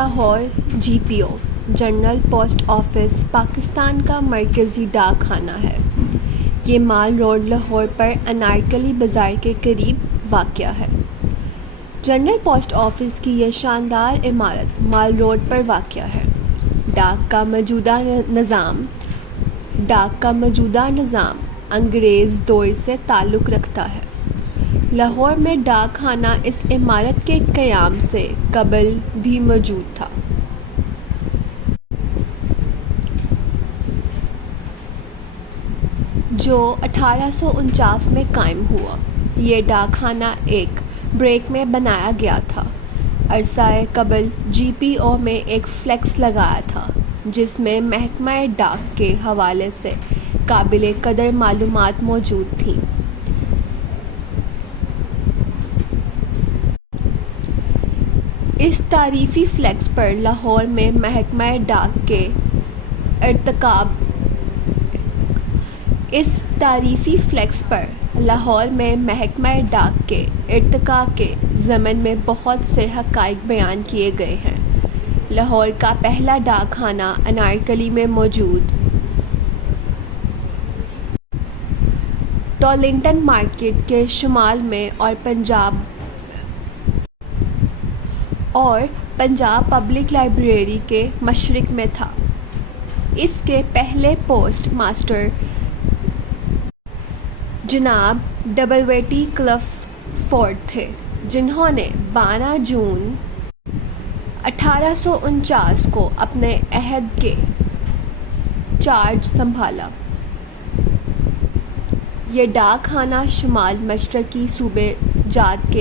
Lahore GPO general post office Pakistan کا مرکزی ڈاک خانہ ہے۔ یہ مال روڈ لاہور پر انارکلی بازار کے قریب واقع ہے۔ جنرل پوسٹ آفس کی یہ شاندار عمارت مال روڈ پر واقع ہے۔ ڈاک کا موجودہ نظام انگریز دور سے تعلق رکھتا ہے۔ لاہور میں ڈاک خانہ اس عمارت کے قیام سے قبل بھی موجود تھا۔ جو 1849 میں قائم ہوا۔ یہ ڈاک خانہ ایک بریک میں بنایا گیا تھا۔ عرصہ قبل GPO میں ایک فلیکس لگایا تھا جس میں محکمہ ڈاک کے حوالے سے قابل قدر معلومات موجود تھیں۔ اس تعریفی فلیکس پر لاہور میں محکمہ ڈاک کے ارتقاء کے ضمن میں بہت سے حقائق بیان کیے گئے ہیں۔ لاہور کا پہلا ڈاک خانہ انارکلی میں موجود ٹولنٹن مارکیٹ کے شمال میں اور پنجاب پبلک لائبریری کے مشرق میں تھا۔ اس کے پہلے پوسٹ ماسٹر جناب WT کلففورڈ تھے، جنہوں نے 12 جون 1849 کو اپنے عہد کے چارج سنبھالا۔ یہ ڈاک خانہ شمال مشرقی صوبہ جات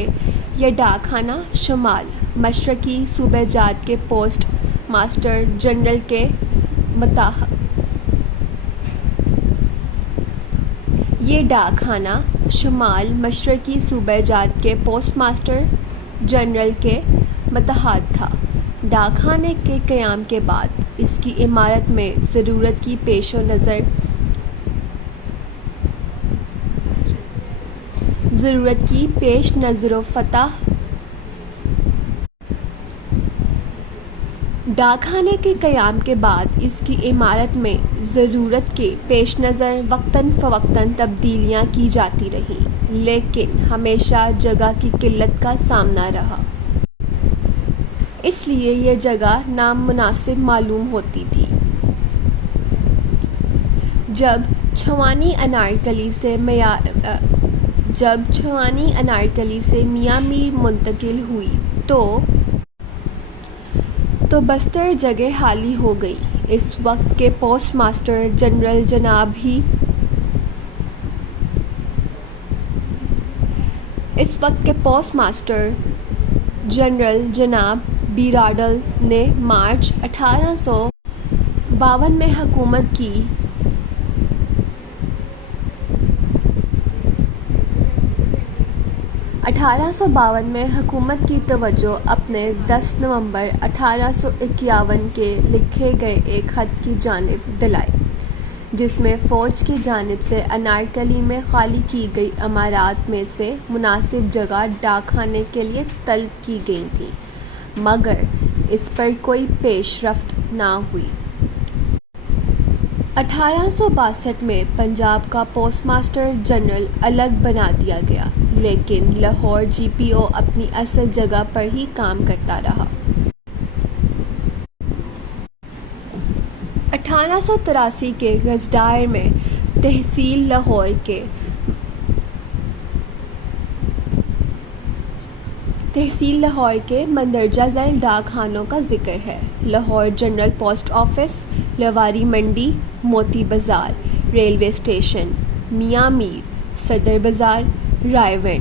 کے پوسٹ ماسٹر جنرل کے متحد تھا۔ ڈاک خانے کے قیام کے بعد اس کی عمارت میں ضرورت کی پیش نظر وقتاً فوقتاً تبدیلیاں کی جاتی رہیں، لیکن ہمیشہ جگہ کی قلت کا سامنا رہا۔ اس لیے یہ جگہ نامناسب معلوم ہوتی تھی۔ جب چھوانی انارکلی سے میاں میر منتقل ہوئی تو بستر جگہ خالی ہو گئی۔ اس وقت کے پوسٹ ماسٹر جنرل جناب بیراڈل نے مارچ 1852 میں حکومت کی توجہ اپنے 10 نومبر 1851 کے لکھے گئے ایک خط کی جانب دلائی، جس میں فوج کی جانب سے انارکلی میں خالی کی گئی عمارات میں سے مناسب جگہ ڈاک خانے کے لیے طلب کی گئی تھی، مگر اس پر کوئی پیش رفت نہ ہوئی۔ 1862 میں پنجاب کا پوسٹ ماسٹر جنرل الگ بنا دیا گیا، لیکن لاہور GPO اپنی اصل جگہ پر ہی کام کرتا رہا۔ 1883 کے گزدائر میں تحصیل لاہور کے مندرجہ ذیل ڈاک خانوں کا ذکر ہے۔ Lahore general post office, Lowari منڈی، موتی بازار، ریلوے اسٹیشن، میاں میر، صدر بازار، رائے ونڈ،